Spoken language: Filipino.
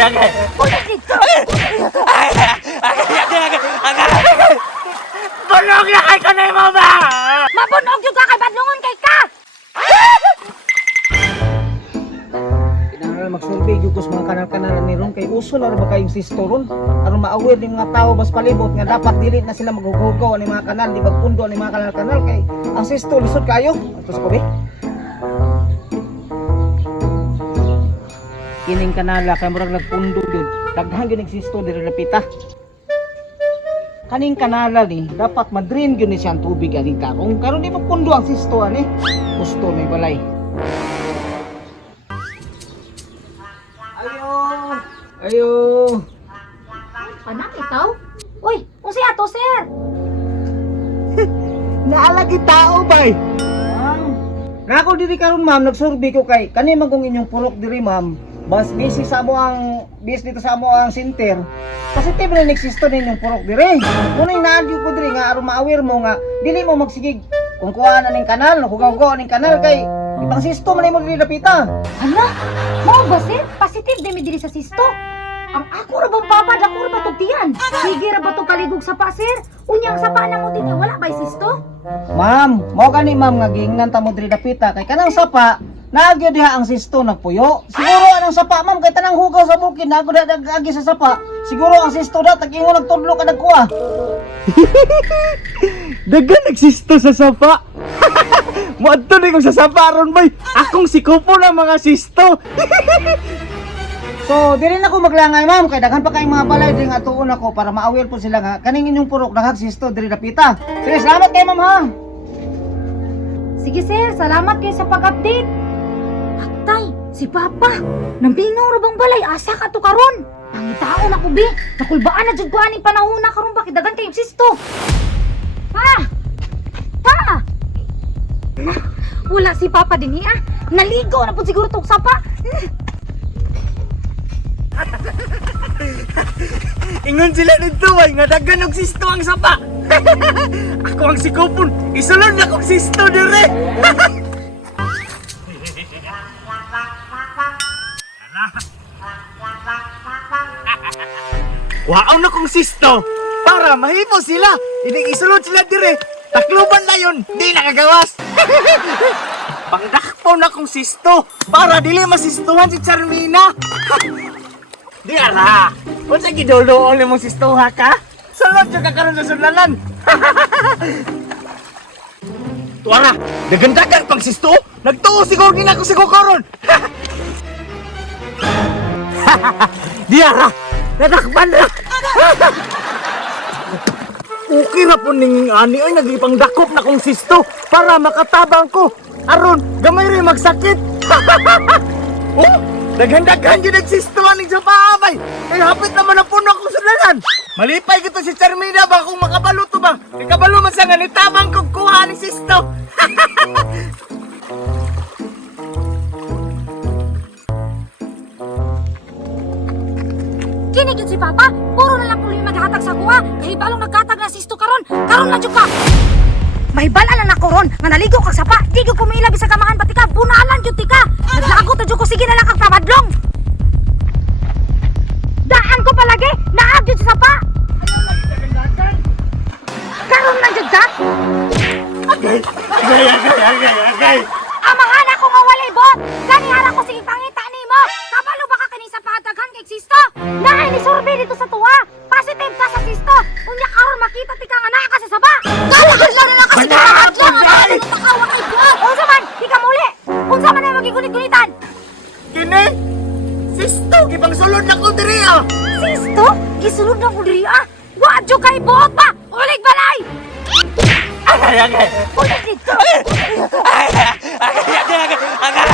agay. Ulit dito! Bulog na kay kanay mo ba? Mabunog yung ka kay Badlungon kay ka! Kinahanglan magsurvey yung kus mga kanal-kanal ni Ron kay uso na ba kayong sisto ron aron ma-aware ng mga tao bas palibot nga dapat dili na sila maghuhugaw ni mga kanal di magpundo ni mga kanal-kanal kay ang sisto lisod kayo ato sa kobe kining kanala kay murag nagpundo yun daghan yun existo diri lapita kaning kanala ni dapat ma-drain yun ni siyang tubig aning karong karon di magpundo ang sisto ani gusto may balay. Ayo. Anak, ikaw? Uy, unsi ato, sir? Naalagi tao bay. Nako diri karon ma'am nagsurvey ko kay kani man kung inyong purok diri ma'am. Bas busy sa mo ang dito sa mo ang center. Positive na nagsisto ninyong purok diri. Kunay naadyo ko diri nga aron ma-aware mo nga dili mo magsigig kung kuha na ning kanal, hugaw-hugaw ning kanal kay ibang sisto man mo diri dapita. Hala, mo ba, sir? Positive din mi diri sa sisto. Ang ako ra bang papad, ako ra ba tugtiyan? Sige ra ba to kaligog sa pa, sir? Unyang sa pa na mo din, wala ba sisto? Ma'am, mo gani ma'am nga giingnan ta mo diri dapita kay kanang sapa naagyo diha ang sisto nagpuyo. Siguro anong sapa ma'am kay tanang hugaw sa bukid naagyo diha agi sa sapa. Siguro ang sisto da tag-ingon nagtudlo ka nagkuha. Dagan nagsisto sa sapa. Muadto ni ko sa sapa ron bay. Akong sikupo na mga sisto. So, dili na ko maglangay ma'am kay daghan pa kay mga balay diri nga tuon ako para ma-aware po sila nga kaning inyong purok nagsisto diri dapita. Sige, salamat kay ma'am ha. Sige, sir. Salamat kayo sa pag-update. Atay, si Papa. Nambingaw ra bang balay? Asa ka to karon? Pangitaon ako, bi. Nakulbaan na jud ko aning panahona karon bakit dagan kayong sisto. Pa! Pa! Wala si Papa din ah. Naligo na po siguro tong sapa. Ingon sila dito bay nga dagan og sisto ang sapa. Ako ang sikupon, isulod na kong sisto dire. Waaw na kong sisto para mahimo sila. Ining isulod sila dire. Takluban na yun, di nakagawas. Pangdakpo na kong sisto para dili masistuhan si Charmina. Di ara. Unsa gidoloon imong sistuha ka? Salad jud ka karon sa sudlanan. Tuara, dagandagan pang sisto. Nagtuo siguro din ako siguro karon. Di ara. Nadakpan ra. Okay ra po ning ani ay nagipang dakop na kong sisto para makatabang ko. Aron gamay rin magsakit. Oh, daghan-daghan yun nagsistuhan ng sapabay. Ay hapit naman ang puno akong sulanan. Malipay ko to si Charmina ba kung makabalo to ba? May kabalo man sa nga nitabang kong kuha ni sisto. Kinigit si Papa. Puro na lang puloy maghatag sa kuha. Kahibalong nagkatag na sisto karon. Karon na jud ka. Mahibala na nako ron. Nga naligo kag sapa. Di gyud ko maila bisag kamahan pati ka. Bunalan jud ti ka. Naglagot na jud ko sige na lang kag pabadlong. Daan ko palagi. Naag jud sa sapa. Karon na jud ka. Agay. Amahan ako nga walay bot. Gani hara ko sige pangita nimo. Kabalo ba ka kani sa pataghan kay sisto? Naay ni survey dito sa tuwa. Positive ka sa sisto. Unya karon makita ti ka nga naa ka sa saba. Kalahadlaw na kasi kalahadlaw nga makawa kay vlog. Unsa man? Di ka muli. Unsa man ay magigunit-gunitan? Kini? Sisto, gibang sulod na ko diri ah. Sisto? Gisulod na ko diri ah. Wadyo kay buot pa. Ulig balay. Agay. Ulit dito. Agay.